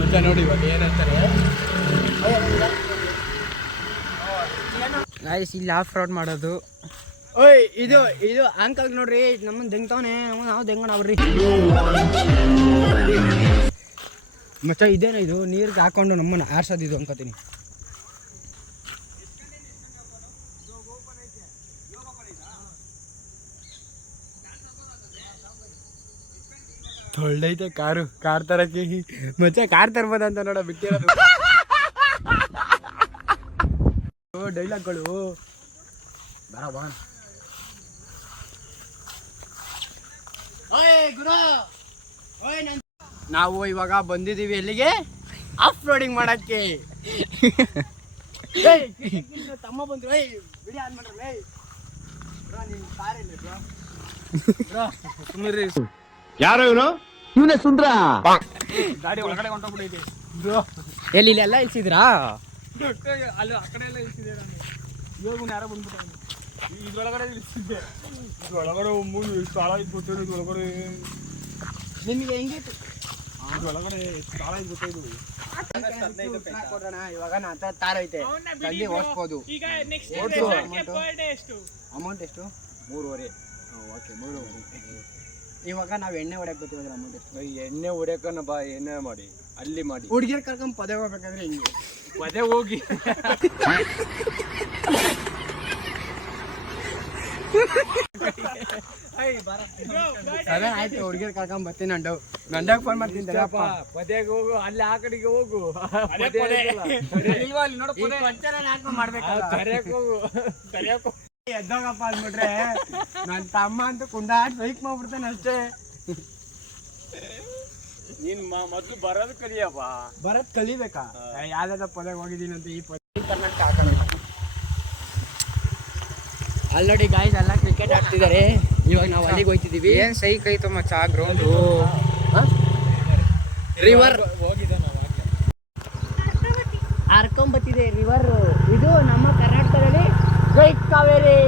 ಮತ್ತೆ ನೋಡಿ ಇವಾಗ ಏನಂತಾರೆ ಇಲ್ಲಿ ಆಫ್ ರೋಡ್ ಮಾಡೋದು. ಓಯ್ ಇದು ಅಂಕಲ್ ನೋಡ್ರಿ ನಮ್ಮನ್ನ ದೆಂಗ್ತಾವನೆ, ನಾವು ದೆಂಗಣ ಅವ್ರಿ ಮಚ್ಚ. ಇದೇನ ಇದು ನೀರ್ಗೆ ಹಾಕೊಂಡು ನಮ್ಮನ್ನ ಆರ್ಸೋದಿದು ಅನ್ಕೋತೀನಿ. ತೊಳ್ಳೈತೆ ಕಾರ್ ತರಕ್ಕೆ ಮಚ್ಚ. ಕಾರ್ ತರ್ಬೋದಂತ ನೋಡ ಬಿಟ್ಟಿರೋದು ಡೈಲಾಗ್ಗಳು. ನಾವು ಇವಾಗ ಬಂದಿದ್ದೀವಿ ಎಲ್ಲಿಗೆ? ಆಫ್ ರೋಡಿಂಗ್ ಮಾಡಕ್ಕೆ. ತಮ್ಮ ಬಂದ್ರು ವಿಡಿಯೋ ಆನ್ ಮಾಡ್ರಲ್ಲ. ಯಾರು ಇವನು? ಇವನೇ ಸುಂದ್ರ. ಗಾಡಿ ಒಳಗಡೆ ಹೊಂಟೋಗ್ಬಿಟ್ಟೈತಿ. ಎಲ್ಲಿ ಎಲ್ಲ ಇಳಿಸಿದ್ರಾ? ಅಲ್ಲಿ ಆ ಕಡೆ ಎಲ್ಲ ಇಳಿಸಿದೆ ನಾನು. ಇವಾಗ ಯಾರೋ ಬಂದ್ಬಿಟ್ಟ. ಇದ್ರೊಳಗಡೆ ಇಳಿಸಿದ್ದೆ. ಇದ್ರೊಳಗಡೆ ಮೂರು ಸ್ಥಳ ಇದ್ಬಿಟ್ಟು ಇದ್ರೊಳಗಡೆ ನಿಮಗೆ ಹೆಂಗಿತ್ತು? ಇದ್ರೊಳಗಡೆ ಸ್ಥಳ ಇದ್ಬಿಟ್ಟು ಕೊಡೋಣ. ಇವಾಗ ನನ್ನ ಹತ್ರ ತಾರ ಐತೆ, ತಂದು ಓಡಿಸ್ಬೋದು. ಅಮೌಂಟ್ ಎಷ್ಟು? 3.5. ಓಕೆ 3.5. ಇವಾಗ ನಾವು ಎಣ್ಣೆ ಹೊಡ್ಯಕ್ಕೆ ಬರ್ತೀವಿ. ಅಮೌಂಟ್ ಎಷ್ಟು? ಎಣ್ಣೆ ಹೊಡ್ಯಕನ್ನ ಬಾ, ಎಣ್ಣೆ ಮಾಡಿ ಅಲ್ಲಿ ಮಾಡಿ. ಹುಡುಗಿರ್ ಕರ್ಕೊಂಡ್ ಪದೇ ಹೋಗ್ಬೇಕಾದ್ರೆ ಹಿಂಗೆ ಪದೇ ಹೋಗಿ ಆಯ್ತು. ಹುಡುಗಿರ್ ಕರ್ಕೊಂಡ್ ಬರ್ತೀನಿ. ನಂಡಾಗ ಫೋನ್ ಮಾಡ್ತೀನಿ. ಪದೇಗೆ ಹೋಗು, ಅಲ್ಲಿ ಆ ಕಡೆಗೆ ಹೋಗು. ಮಾಡ್ಬೇಕು. ಎದ್ದೋಗಪ್ಪ ಅಂದ್ಬಿಟ್ರೆ ನನ್ನ ತಮ್ಮ ಅಂತ ಕುಂಡಾಡ್ ಬೈಕ್ ಮಾಡ್ಬಿಡ್ತಾನೆ ಅಷ್ಟೇ. ನೀನ್ ಮೊದ್ಲು ಬರೋದು ಕಲಿಯಪ್ಪ. ಬರೋದ್ ಕಲಿಬೇಕಾ? ಯಾವ್ದಾದ ಪದಕ್ಕೆ ಹೋಗಿದ್ದೀನಿ ಅಂತ ಈ ಪದ ಕರ್ನಾಟಕ ಹಾಕೋಣ. ಆಲ್ರೆಡಿ ಗಾಯ್ಸ್ ಎಲ್ಲ ಕ್ರಿಕೆಟ್ ಆಡ್ತಿದ್ದಾರೆ. ಇವಾಗ ನಾವು ಅಲ್ಲಿಗೆ ಹೋಗ್ತಿದೀವಿ. ಏನ್ ಸೈಕ್ ಐತೋ ಮಚ್ಚ ಗ್ರೌಂಡು. River ಹರ್ಕೊಂಬತ್ತಿದೆ river. ಇದು ನಮ್ಮ ಕರ್ನಾಟಕದಲ್ಲಿ ಗ್ರೇಟ್ ಕಾವೇರಿ.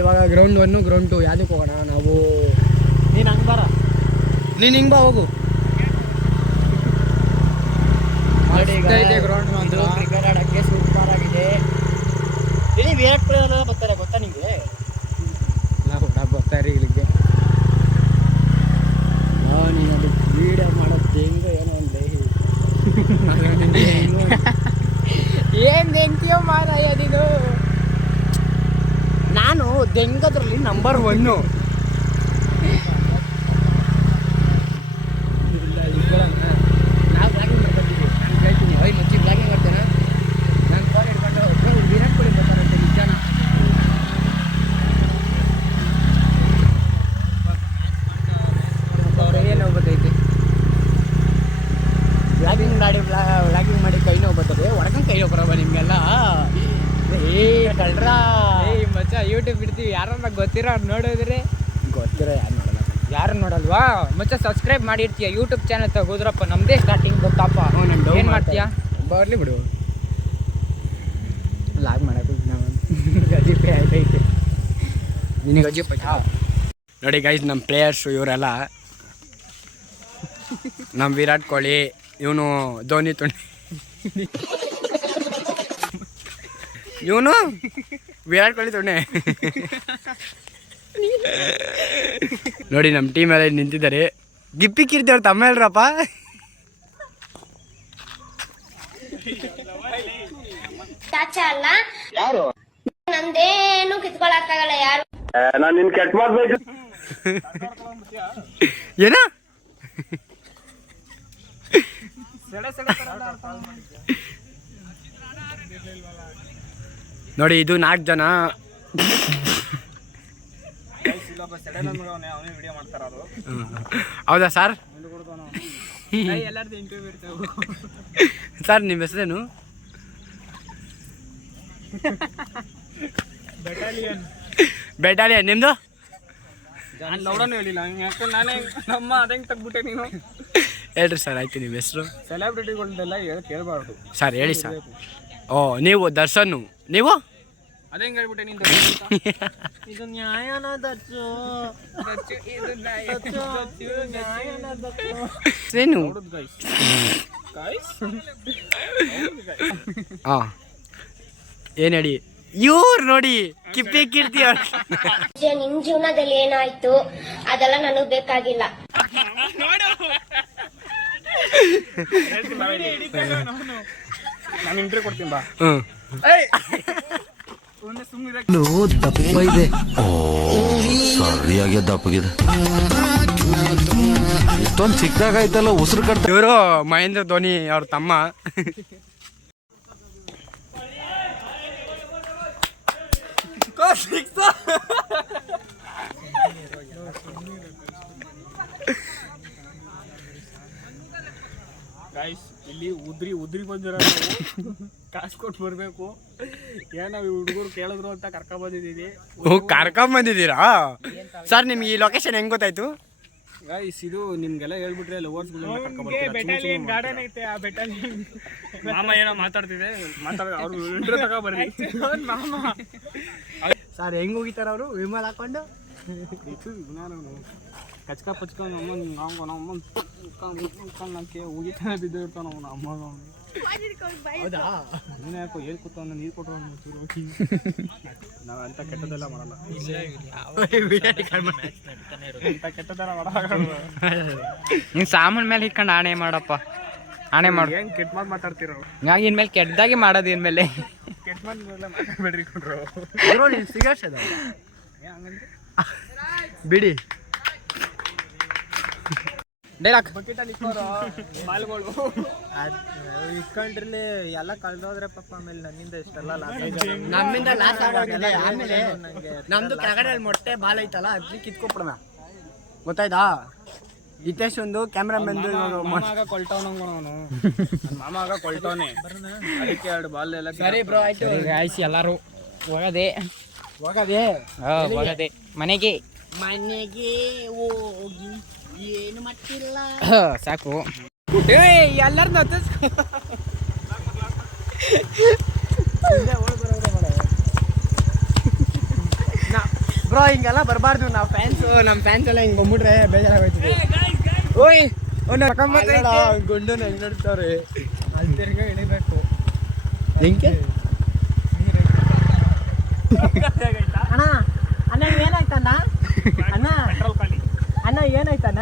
ಇವಾಗ ಗ್ರೌಂಡ್ 1 ಗ್ರೌಂಡ್ 2 ಯಾವ್ದಕ್ಕೆ ಹೋಗೋಣ ನಾವು? ನೀನ್ ಹಂಗ್ ಬರ, ನೀನ್ ಹಿಂಗ್ ಬಾ ಹೋಗು. ಗ್ರೌಂಡ್ ಕ್ರಿಕೆಟ್ ಆಡಕ್ಕೆ ಸೂಪರ್ ಆಗಿದೆ. ಇಲ್ಲಿ ವಿರಾಟ್ ಕೊಹ್ಲಿ ಎಲ್ಲ ಬರ್ತಾರೆ, ಗೊತ್ತಾ ನಿಂಗೆ? ಬರ್ತಾರೆ ಇಲ್ಲಿಗೆ. ನೀನು ಅದು ವೀಡಿಯೋ ಮಾಡೋದು ಹೆಂಗೋ ಏನೋ ಒಂದು ಏನ್ ಬೆಂಕಿಯೋ ಮಾರಾಯ ನೀನು. ನಾನು ದೆಂಗದ್ರಲ್ಲಿ ನಂಬರ್ 1. ನಾವು ಬ್ಲಾಗಿಂಗ್ ಮಾಡ್ಕೊತೀವಿ. ನಾನು ಕೇಳ್ತೀನಿ, ಓಯ್ ಮಚ್ಚಿ ಬ್ಲಾಗಿಂಗ್ ಮಾಡ್ತೇನೆ. ನಾನು ಫೋನ್ ಹಿಡ್ಕೊಂಡು ವಿರಾಟ್ ಕೊಹ್ಲಿ ಬರ್ತಾರಂತೆ ನಿಜಾನ? ಅವ್ರಿಗೆ ನೋವು ಬರ್ತೈತಿ. ಬ್ಲಾಗಿಂಗ್ ಮಾಡಿ ಕೈ ನೋವು ಬರ್ತದೆ. ಹೊಡ್ಕೊಂಡು ಕೈ ನೋವು ಬರೋಬ ನಿಮಗೆಲ್ಲ. ಏ ಕಳ್ರ ಮಚ್ಚ ಯೂಟ್ಯೂಬ್ ಬಿಡ್ತೀವಿ. ಯಾರನ್ನ ಗೊತ್ತಿರೋ ಅವ್ರು ನೋಡಿದ್ರೆ ಗೊತ್ತಿರೋ ಯಾರು ನೋಡಲ್ವಾ ಮಚ್ಚ? ಸಬ್ಸ್ಕ್ರೈಬ್ ಮಾಡಿರ್ತೀಯ ಯೂಟ್ಯೂಬ್ ಚಾನಲ್ ತಗೋದ್ರಪ್ಪ. ನಮ್ಮದೇ ಸ್ಟಾರ್ಟಿಂಗ್ ಗೊತ್ತಪ್ಪ. ಏನು ಮಾಡ್ತೀಯಾ? ಬರ್ಲಿ ಬಿಡು. ಲಾಗ್ ಮಾಡಕ್ಕೆ ನಾವು ಗಜಿ ಪೇ ಆಯ್ತೈತೆ. ನಿನಗೆ ಗಜಿ ಪೈ ನೋಡಿ ಗೈಸ್. ನಮ್ಮ ಪ್ಲೇಯರ್ಸು ಇವರೆಲ್ಲ. ನಮ್ಮ ವಿರಾಟ್ ಕೊಹ್ಲಿ, ಇವನು ಧೋನಿ ತುಣಿ, ಇವನು ವಿರಾಟ್ ಕೊಹ್ಲಿ ತುಣೆ. ನೋಡಿ ನಮ್ಮ ಟೀಮ್ ಎಲ್ಲ ನಿಂತಿದ್ದಾರೆ. ಗಿಪ್ಪಿ ಕಿರ್ತಿವ್ರ ತಮ್ಮ ಹೇಳ್ರಪ್ಪ. ನಂದೇನು ಕಿತ್ಕೊಳಕ್ಕಾಗಲ್ಲ ಯಾರು. ನಾನು ನಿನ್ ಕೆಟ್ಟ ಮಾಡ್ಬೇಕು ಏನ? ನೋಡಿ ಇದು 4 ಜನ. ಹೌದಾ ಸರ್? ಸರ್ ನಿಮ್ಮ ಹೆಸರೇನು? ಬೆಟಾಲಿಯನ್. ನಿಮ್ದು? ನಾನೇ ನಮ್ಮ ಅದಂಗೆ ತಗ್ಬಿಟ್ಟೆ ನೀನು. ಹೇಳ್ರಿ ಸರ್. ಆಯ್ತು ನಿಮ್ಮ ಹೆಸರು? ಸೆಲೆಬ್ರಿಟಿಗಳನ್ನೆಲ್ಲ ಕೇಳಬಾರ್ದು ಸರ್. ಹೇಳಿ ಸರ್. ಓ ನೀವು ದರ್ಶನ್. ನೀವು? ಅದೇ ಹೆಂಗ್ ಹೇಳ್ಬಿಟ್ಟೆ ನೀನು ಇದು ನ್ಯಾಯನ ದಚ್ಚು ಏನು ಏನ್ ಹೇಳಿ ಇವ್ರು ನೋಡಿ ಕಿಪ್ಪೆ ಕೀರ್ತಿ ನಿನ್ ಜೀವನದಲ್ಲಿ ಏನಾಯ್ತು ಅದೆಲ್ಲ ನನಗ್ ಬೇಕಾಗಿಲ್ಲ. ನಾನು ಇಂಟ್ರಿ ಕೊಡ್ತೀನಿ ಬಾ. ದಪ್ಪ ಇದೆ ಸರಿಯಾಗಿ ದಪ್ಪಗಿದೆ ಇಷ್ಟೊಂದು ಚಿಕ್ಕದಾಗೈತಲ್ಲ ಉಸಿರು ಕಟ್ಟ. ಇವರು ಮಹೇಂದ್ರ ಧೋನಿ ಅವ್ರ ತಮ್ಮ. ಗೈಸ್ ಇಲ್ಲಿ ಉದ್ರಿ ಬಂದಿರೋ ಕಾಸು ಕೊಟ್ಟು ಬರ್ಬೇಕು. ಏನೋ ಹುಡುಗರು ಕೇಳಿದ್ರು ಅಂತ ಕರ್ಕೊಂಡ್ ಬಂದಿದ್ದೀವಿ. ಕರ್ಕೊಂಡ್ ಬಂದಿದ್ದೀರಾ ಸರ್? ನಿಮ್ಗೆ ಈ ಲೊಕೇಶನ್ ಹೆಂಗ್ ಗೊತ್ತಾಯ್ತು? ಗೈಸ್ ಇದು ನಿಮ್ಗೆಲ್ಲ ಹೇಳ್ಬಿಟ್ರೆ ಲವರ್ಸ್ಗಳು ಮಾಮ ಏನೋ ಮಾತಾಡ್ತಿದೆ ಅವ್ರು ಇಂಟ್ರೋ ತಗೊಬರ್ರಿ. ಸರ್ ಹೆಂಗ್ ಹೋಗಿತಾರ ಅವರು ವಿಮಲ್ ಹಾಕೊಂಡು ಕಚ್ಕ ಪಚ್ಕ ನಮ್ಮ ಉಗಿತಾನೆ ಬಿದ್ದಿರ್ತಾನ ಅವನ ಅಮ್ಮ. ನೀನು ಯಾಕೋ ಹೇಳಿ ಕೂತ ನೀರು ಕೊಟ್ಟರು ನಾವು ಅಂತ ಕೆಟ್ಟದೆಲ್ಲ ಮಾಡಲ್ಲ. ಅಂತ ಕೆಟ್ಟದೆಲ್ಲ ಮಾಡಲ್ಲ. ನೀನ್ ಸಾಮಾನ್ ಮೇಲೆ ಹಿಕ್ಕೊಂಡು ಆಣೆ ಮಾಡಪ್ಪ. ಆಣೆ ಮಾಡು. ಹೆಂಗ್ ಕೆಟ್ಟ ಮಾತು ಮಾತಾಡ್ತಿರೋ? ಹಂಗಾಗಿ ಇನ್ಮೇಲೆ ಕೆಟ್ಟದಾಗಿ ಮಾಡೋದು ಇನ್ಮೇಲೆ. ಕೆಟ್ಟ ಮಾತು ಮಾತಾಡ್ಬೇಡ್ರಿ ಕೊಡ್ರು. ಸಿಗರ್ಸದ ಬಿಡಿ ಡೈಲಾಗ್ ಬಕೆಟಲ್ಲಿ ಇಕ್ಕೋರು ಮಾಲ್ಗಳು ಇಟ್ಕೊಂಡ್ರಲ್ಲಿ ಎಲ್ಲ ಕಳ್ದೋದ್ರೆ ಪಾಪ ಆಮೇಲೆ ನನ್ನಿಂದ ಇಷ್ಟೆಲ್ಲ ನಮ್ಮಿಂದ ಲಾಸ್ ಆಗೋಗಿದೆ. ಆಮೇಲೆ ನಮ್ದು ಕೆಳಗಡೆ ಮೊಟ್ಟೆ ಬಾಲ್ ಐತಲ್ಲ ಅದ್ಲಿ ಕಿತ್ಕೊಬಿಡೋಣ. ಗೊತ್ತಾಯ್ತಾ? ಹಿತೇಶ್ ಒಂದು ಕ್ಯಾಮ್ರಾಮನ್ ಮಾಮಾಗ ಕೊಲ್ಟವನು ಮಾಮಾಗ ಕೊಲ್ಟವನೆ. ಅದಕ್ಕೆ 2 ಬಾಲ್ ಎಲ್ಲ. ಸರಿ ಬ್ರೋ ಆಯ್ತು. ಆಯ್ಸಿ ಎಲ್ಲಾರು ಹೋಗದೆ ಮನೆಗೆ ಹೋಗಿ ಏನು ಮಾಡ್ತಿಲ್ಲ. ಸಾಕು ಎಲ್ಲಾರು ಬ್ರೋ ಹಿಂಗೆಲ್ಲ ಬರಬಾರ್ದು. ನಾವು ನಮ್ಮ ಫ್ಯಾನ್ಸ್ ಎಲ್ಲ ಹಿಂಗೆ ಬಂದ್ಬಿಟ್ರೆ ಬೇಜಾರಾಗೋಯ್ತದೆ. ಓಯ್ ಗುಂಡನ ಹೆಂಗ್ ನೋಡ್ತಾವ್ರೆ ಅಲ್ಲಿ ತಿರ್ಗ ಇಳಿಬೇಕು. ಹೆಂಗೆ ಅಣ್ಣ ಅಣ್ಣ ಏನಾಯ್ತಣ್ಣ? ಅಣ್ಣ ಅಣ್ಣ ಏನಾಯ್ತಣ್ಣ?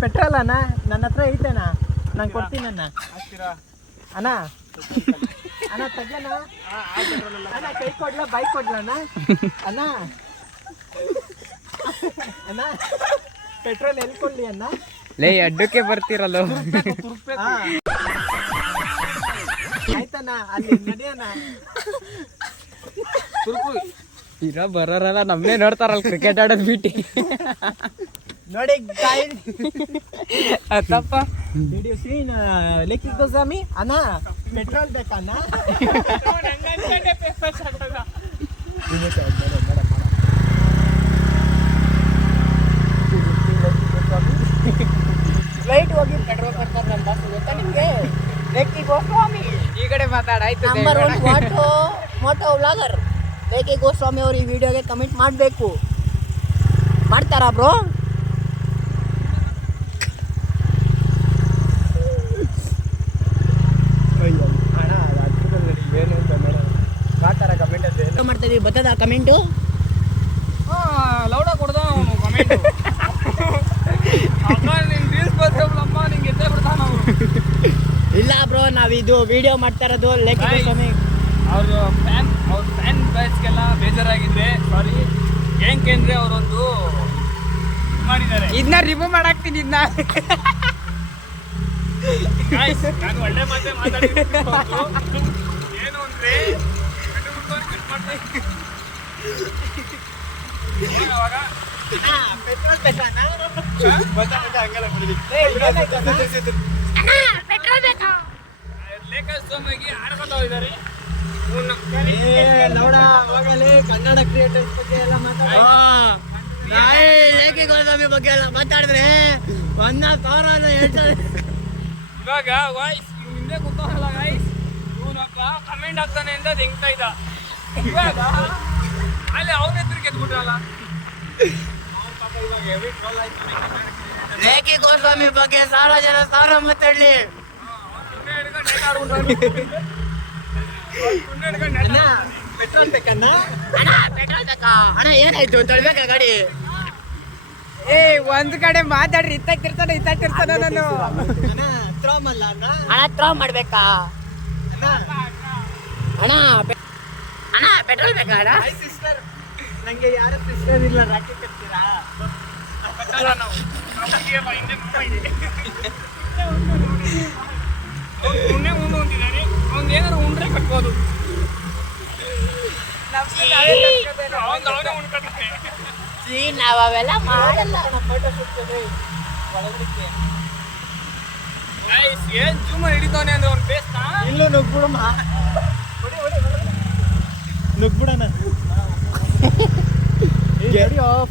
ಪೆಟ್ರೋಲ್ ಅಣ್ಣ ನನ್ನ ಹತ್ರ ಐತೆಣ್ಣ, ನಾನು ಕೊಡ್ತೀನಿ ಅಣ್ಣ. ಅಣ್ಣ ಅಣ್ಣ ತಗ್ಲಣ್ಣ. ಅಣ್ಣ ಕೈ ಕೊಡ್ಲ ಬೈಕ್ ಕೊಡ್ಲಣ್ಣ? ಅಣ್ಣ ಅಣ್ಣ ಪೆಟ್ರೋಲ್ ಎಲ್ಲಿ ಕೊಡ್ಲಿ ಅಣ್ಣ? ಲೇ ಅಡ್ಡಕ್ಕೆ ಬರ್ತಿರಲ್ಲ. ಆಯ್ತಣ್ಣ ಅಲ್ಲಿ ನಡಿಯಣ್ಣ. ಇರೋ ಬರೋರಲ್ಲ ನಮ್ಮನ್ನೇ ನೋಡ್ತಾರಲ್ಲ ಕ್ರಿಕೆಟ್ ಆಡೋದು ಬಿಟ್ಟು. ನೋಡಿ ತಪ್ಪ ಲೆಕ್ಕಿಗೆ ಸ್ವಾಮಿ. ಅಣ್ಣ ಪೆಟ್ರೋಲ್ ಬೇಕಣ್ಣ? ಫ್ಲೈಟ್ ಹೋಗಿ ಪೆಟ್ರೋಲ್ ಬರ್ತಾರೆ ನಮ್ಮ ಬಾಸ್ ಗೊತ್ತಾ ನಿಮಗೆ? ಲೆಕ್ಕಿಗೆ ಸ್ವಾಮಿ ಈ ಕಡೆ ಮಾತಾಡಾಯ್ತು. Number 1 moto vlogger Lekhi Goswami ಅವರು ಈ ವಿಡಿಯೋಗೆ ಕಮೆಂಟ್ ಮಾಡಬೇಕು. ಮಾಡ್ತಾರಾ ಬ್ರೋ? ಮಾಡ್ತಾ ಇದೀವಿ. ಬರ್ತದ ಕಮೆಂಟು? ಲೌಡ ಕೊಡ್ದ ಅವನು ಕಮೆಂಟು. ಅಮ್ಮ ನಿನ್ ರೀಲ್ಸ್ ಬರ್ತಾವಲ್ಲಮ್ಮ ನಿಂಗೆ ಎದ್ದೇ ಬಿಡ್ತಾನ ಅವನು. ಇಲ್ಲ ಬ್ರೋ ನಾವಿದು ವಿಡಿಯೋ ಮಾಡ್ತಾ ಇರೋದು ಲೇಖಿ ಗೋಸ್ವಾಮಿ ಅವ್ರ ಫ್ಯಾನ್ ಬ್ಯಾಚ್ಗೆಲ್ಲ ಬೇಜಾರಾಗಿದ್ರೆ ಸಾರಿ. ಏನಕ್ಕೆ ಅವರೊಂದು ಮಾಡಿದ್ದಾರೆ. ಇದನ್ನ ರಿಮೂವ್ ಮಾಡಾಕ್ತೀನಿ. ಇದನ್ನ ನಾನು ಒಳ್ಳೆ ಮಾತೇ ಮಾತಾಡಿದ್ದೀನಿ. ಏನು ಅಂದ್ರೆ ಪೆಟ್ರೋಲ್ ಬೇಕಣ್ಣ? ಲೇಖ ಸ್ವಾಮಿಗೆ ಆಡ್ಕೊತಾ ಇದ್ದಾರೆ. ಕನ್ನಡ ಕ್ರಿಯೇಟರ್ಸ್ ಬಗ್ಗೆ ಎಲ್ಲ ಲೇಖಿ ಗೋಸ್ವಾಮಿ ಬಗ್ಗೆ ಎಲ್ಲ ಮಾತಾಡಿದ್ರೆ ಇವಾಗ ವಾಯ್ಸ್ ಹಿಂದೆ ಕೂತವಲ್ಲ ಗಾಯ್ಸ್, ಇವನೊಬ್ಬ ಕಮೆಂಟ್ ಆಗ್ತಾನೆ ಅಂತ ಹೆಂಗ್ತಾ ಇದ್ದ. ಇವಾಗ ಅಲ್ಲಿ ಅವನ ಎದುರು ಗೆದ್ಬಿಟ್ರಲ್ಲ. ಇವಾಗ ಹೆವಿ ಟ್ರೋಲ್ ಆಯ್ತು. ರೇಖೆ ಗೋಸ್ವಾಮಿ ಬಗ್ಗೆ ಸಾವಿರ ಜನ ಸಾವಿರ ಮಾತಾಡ್ಲಿ. ಪೆಟ್ರೋಲ್ ಬೇಕಣ್ಣ? ಅಣ್ಣ ಪೆಟ್ರೋಲ್ ಬೇಕಾ ಅಣ್ಣ? ಏನಾಯ್ತು ತೊಳ್ಬೇಕಾ ಗಾಡಿ? ಏ ಒಂದ್ ಕಡೆ ಮಾತಾಡ್ರಿ ಇತ್ತಾಕಿರ್ತಾನೆ ನಾನು ಅಣ್ಣ ಥ್ರೋ ಮಾಡ್ಬೇಕಾ ಅಣ್ಣ? ಅಣ್ಣ ಪೆಟ್ರೋಲ್ ಬೇಕಾ ಅಣ್ಣ? ನಂಗೆ ಯಾರು ಸಿಸ್ಟರ್ ಇಲ್ಲ, ರಾಕಿ ಕಟ್ತೀರಾ? ಅವ್ನು ಏನಾರು ಉಂಡ್ರೆ ಕಟ್ಬೋದು. ನಾವ್ ಅವೆಲ್ಲ ಮಾಡಲ್ಲ. ಏನ್ ಜೂಮ ಹಿಡಿತಾನೆ ಅಂದ್ರೆ ಅವ್ನ ಬೇಸ್ನ ಇಲ್ಲೂ ನುಗ್ಬಿಡಮ್ಮ, ನುಗ್ಬಿಡಣ.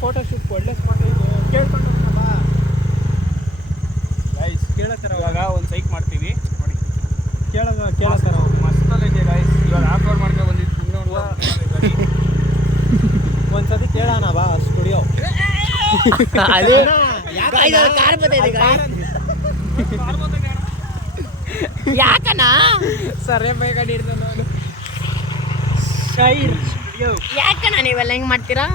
ಫೋಟೋ ಶೂಟ್ ಒಳ್ಳೆ ಸ್ಪಾಟ್ ಇದು, ಕೇಳ್ಕೊಂಡು ಬಾ. ಗೈಸ್ ಕೇಳತ್ತಾರ ಇವಾಗ ಒಂದು ಸೈಕ್ ಮಾಡ್ತೀವಿ ನೋಡಿ. ಕೇಳತ್ತಾರ ಮಸ್ತಲ್ಲ ಇದೆ ಗೈಸ್. ಇವಾಗ ಆಫರ್ ಮಾಡ್ಕೊಂಡು ಬಂದಿದ್ದು ಸುಮ್ಮನೆ ಒಂದ್ಸತಿ ಕೇಳೋಣ ಬಾ ಸ್ಟುಡಿಯೋ. ಕಾರ್ ಬರ್ತೈತೆ ಯಾಕಣ್ಣ? ಸರಿ ಬೇಗ ಹಿಡ್ದು ಯಾಕಣ್ಣ ನೀವೆಲ್ಲ ಹೆಂಗ್ ಮಾಡ್ತೀರಾ?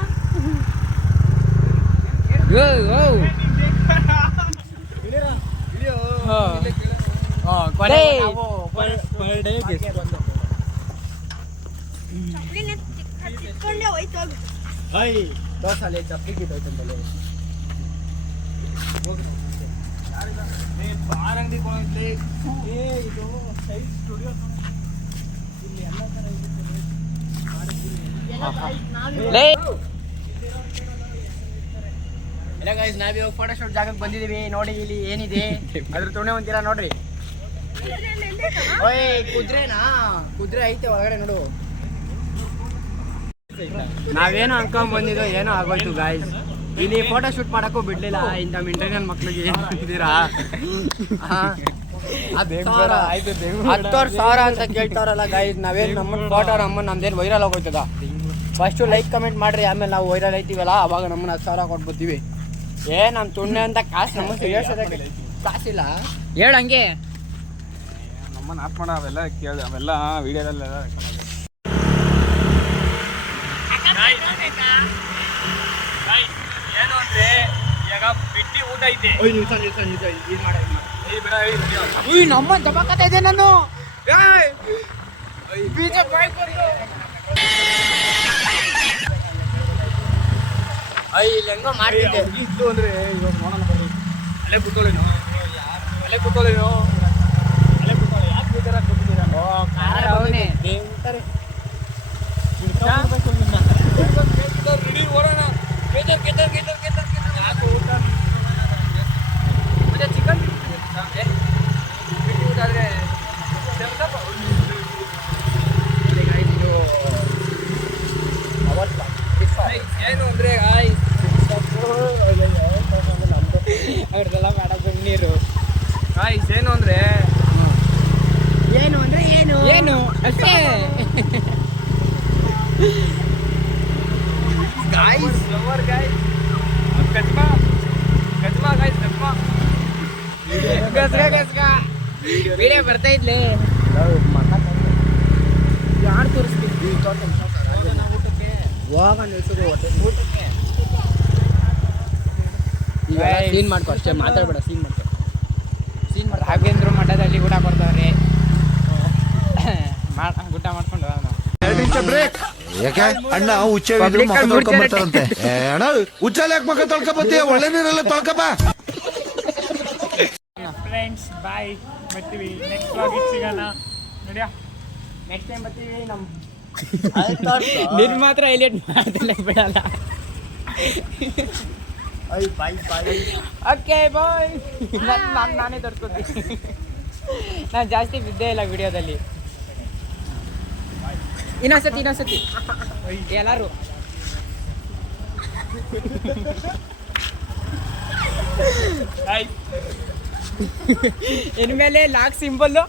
ದೋಸೆ ಚಪ್ಪಿಗೆ ಹೋಯ್ತಂತಲೇ ಅಂಗಡಿ ಇದು ಸೈಡ್ ಸ್ಟುಡಿಯೋ ಇಲ್ಲಿ ಎಲ್ಲ ಥರ ಎಲ್ಲ ಗೈಸ್ ನಾವಿವಾಗ ಫೋಟೋಶೂಟ್ ಜಾಗಕ್ಕೆ ಬಂದಿದೀವಿ. ನೋಡಿ ಇಲ್ಲಿ ಏನಿದೆ ಅದ್ರ ತುಣೆ ಒಂದಿರ ನೋಡ್ರಿ. ಓಯ್ ಕುದುರೆನಾ? ಕುದುರೆ ಐತೆ ಒಳಗಡೆ ನೋಡು. ನಾವೇನೋ ಅನ್ಕೊಂಡ್ ಬಂದಿದ್ದು ಏನೋ ಆಗೋಯ್ತು ಗಾಯ್ಸ್. ಇಲ್ಲಿ ಫೋಟೋ ಶೂಟ್ ಮಾಡಕ್ಕೂ ಬಿಡ್ಲಿಲ್ಲ ಇಂಥ ಮಿಂಟೇನಿಯಲ್ ಮಕ್ಳಿಗೆ. ಏನ್ ಅಂತೀರಾ? 10,000 ಅಂತ ಕೇಳ್ತಾರಲ್ಲ ಗಾಯ್ಸ್. ನಾವೇನು ನಮ್ದೇನು ವೈರಲ್ ಆಗೋಯ್ತದ? ಫಸ್ಟು ಲೈಕ್ ಕಮೆಂಟ್ ಮಾಡ್ರಿ, ಆಮೇಲೆ ನಾವು ವೈರಲ್ ಐತೀವಲ್ಲ ಅವಾಗ ನಮ್ಮನ್ನ 10,000 ಕೊಟ್ಬಿಡ್ತೀವಿ. ನಮ್ಮ ತುಣ್ಣೆ ಅಂತ ಕಾಸು ನಮ್ಮ ಕಾಸಿಲ್ಲ ಹೇಳಂಗೆ. ನಮ್ಮನ್ನ ಆಫ್ ಮಾಡ ಅವೆಲ್ಲ ಕೇಳಿ ಅವೆಲ್ಲ ವಿಡಿಯೋದಲ್ಲೆಲ್ಲ ಏನು ಅಂದ್ರೆ ಈಗ ಬಿಟ್ಟಿ ಊಟ ಐತೆ. ನಮ್ಮ ದಬಾಕತ್ತ ಇದೆ ನಾನು ಬೀಜ ಇಲ್ಲಿ ಹೆಂಗೋ ಮಾಡ್ತಿದ್ದೆ. ಇದ್ದು ಅಂದ್ರೆ ಇವಾಗ ನೋಡೋಣ ಬರ್ರಿ. ಅಲ್ಲೇ ಕೂತ್ಕೊಳ್ಳೇನು ಅಲ್ಲೇ ಕೂತ್ಕೊಳ್ಳೇನು ಯಾಕೆ ಬೇಜಾರಾಗಿ ಕೂತಿದ್ದೀರಾ? ಅವನೇ ರೆಡಿ ಓಡೋಣ. ಬೇಜಾರ್ ಯಾಕೆ ಊಟ ಮತ್ತೆ ಚಿಕನ್ ಬಿಟ್ಟು ಊಟ ಆದರೆ ಏನು ಅಂದರೆ ಅವ್ರದ್ದೆಲ್ಲ ಮಾಡಕ್ ನೀರು ಗಾಯ್ಸ್ ಏನು ಅಂದರೆ ಏನು ಅಷ್ಟೇ. ಗಾಯ್ಸ್ ಲವರ್ ಗಾಯ್ಸ್ ಕಜ್ಮಾ ಗಾಯ್ಸ್ ಕಜ್ಮಾ ವಿಡಿಯೋ ಬರ್ತಾ ಇದ್ಲೆ ಯಾರು ತೋರಿಸ್ತಿದ್ವಿ ಊಟಕ್ಕೆ ಹೋಗ ನಿಲ್ಸೋದು ಊಟಕ್ಕೆ. ಈಗ ಸೀನ್ ಮಾಡ್ಕೊ ಅಷ್ಟೇ, ಮಾತಾಡ್ಬೇಡ. ಸೀನ್ ಮಾಡ್ಕೊ. ರಾಘವೇಂದ್ರ ಮಠದಲ್ಲಿ ಊಟ ಕೊಡ್ತಾವ್ರೆ. ಊಟ ಮಾಡ್ಕೊಂಡು ಯಾಕೆ ಅಣ್ಣ ಹುಚ್ಚ ಮಕ್ಕ ತೊಳ್ಕೊಂಬರ್ತಾರಂತೆ. ಅಣ್ಣ ಹುಚ್ಚಲ್ಲಿ ಯಾಕೆ ಮಕ್ಕ ತೊಳ್ಕೊಬತ್ತೀಯ? ಒಳ್ಳೆ ನೀರೆಲ್ಲ ತೊಳ್ಕೊಬ. ಫ್ರೆಂಡ್ಸ್ ಬಾಯ್, ಬರ್ತೀವಿ ನೆಕ್ಸ್ಟ್ ವ್ಲಾಗಿಗೆ ಸಿಗೋಣ. ನೋಡ್ಯಾ ನೆಕ್ಸ್ಟ್ ಟೈಮ್ ಬರ್ತೀವಿ. ನಿನ್ ಮಾತ್ರ ಹೈಲೈಟ್ ಮಾಡ್ತಿಲ್ಲ ಬಿಡಲ್ಲ. Okay bye. ನಾನೇ ತಡ್ಕೊತೀನಿ. ನಾನು ಜಾಸ್ತಿ ಬಿದ್ದೇ ಇಲ್ಲ ವಿಡಿಯೋದಲ್ಲಿ. ಇನ್ನೊಂದ್ಸತಿ ಎಲ್ಲರೂ ಇನ್ಮೇಲೆ ಲಾಕ್ ಸಿಂಬಲ್ಲು